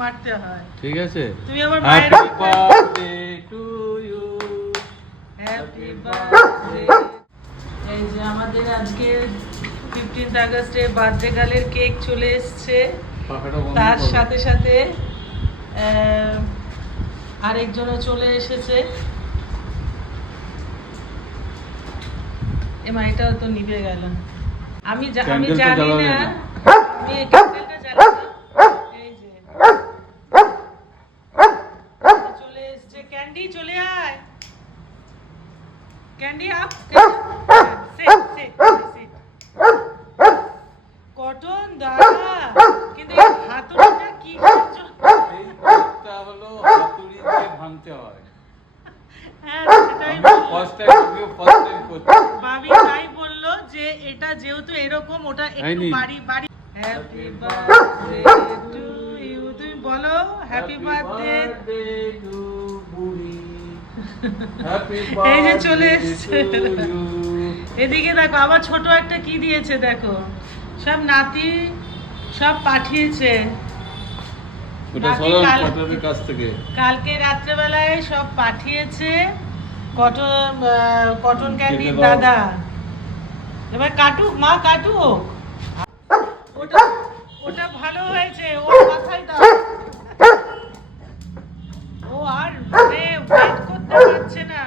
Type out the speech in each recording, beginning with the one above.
মারতে হয়। ঠিক আছে, তুমি আবার মায়ের happy birthday to you, happy birthday. এই যে আমাদের আজকে 15th আগস্টে বার্থডে গার্লের কেক চলে এসেছে। তার সাথে সাথে আরেকজনও চলে এসেছে। এটাও তো নিভে গেল। আমি জানি না, আমি ক্যান্ডেলটা জ্বালাবো। এই যে চলে এসেছে ক্যান্ডি, চলে আয় ক্যান্ডি, আপ কটন দাদা, কিন্তু হাতুড়িটা কি এই কেকটা হলো হাতুড়ি দিয়ে ভাঙতে হয়। হ্যাঁ সেটাই ফার্স্ট টাইম করছি। ভাবি তাই বললো যে এটা যেহেতু এরকম, ওটা একটু বাড়ি বাড়ি। হ্যাপি বার্থডে টু ইউ, তুমি বলো হ্যাপি বার্থডে টু বুড়ি, হ্যাপি এই যে চলে এসেছে। এদিকে দেখো আবার ছোট একটা কি দিয়েছে, দেখো সব নাতি সব পাঠিয়েছে। ওটা নাতি সরান কটনের কাছ থেকে কালকে রাত্রেবেলায় সব পাঠিয়েছে কটন ক্যান্ডির কেটে দাও। দাদা। এবার কাটুক, মা কাটুক। ওটা ওটা ভালো হয়েছে, ওর মাথায় দাও। ও আর মানে ওয়েট করতে পারছে না।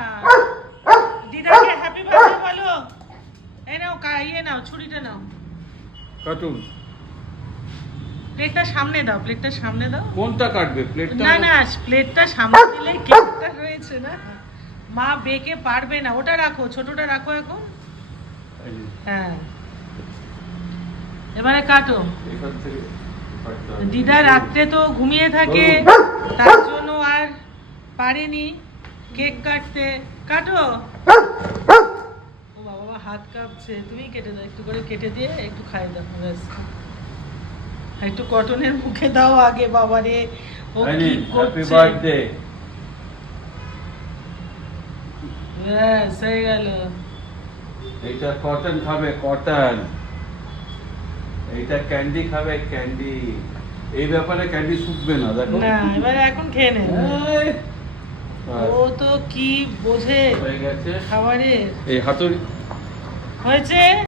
দিদাকে হ্যাপি বার্থডে বলো। এই নাও ইয়ে নাও, ছুরিটা নাও। কাটুন। প্লেটটা সামনে দাও, প্লেটটা সামনে দাও। কোনটা কাটবে? প্লেটটা? না না, প্লেটটা সামনে দিলে কেকটা রয়েছে না, মা বেকে পারবে না। ওটা রাখো, ছোটটা রাখো এখন। হ্যাঁ এবারে কাটো। এখান থেকে কাটতে হবে। দিদা রাত্রে তো ঘুমিয়ে থাকে, তার জন্য আর পারেনি কেক কাটতে। কাটো। ও বাবা হাত কাঁপছে, তুমি কেটে দাও, একটু করে কেটে দিয়ে একটু খাই দাও ব্যাস। একটু কটনের মুখে দাও আগে, বাবারে ও কি হ্যাপি করছে। বার্থডে। ব্যাস হয়ে গেল। এইটা কটন খাবে, কটন। এইটা ক্যান্ডি খাবে, ক্যান্ডি। এই ব্যাপারে ক্যান্ডি শুকবে না, দেখো। না এবার এখন খেয়ে নে। এই, ও তো কি বোঝে হয়ে গেছে খাবারের। এই হাতুড়ি হয়েছে।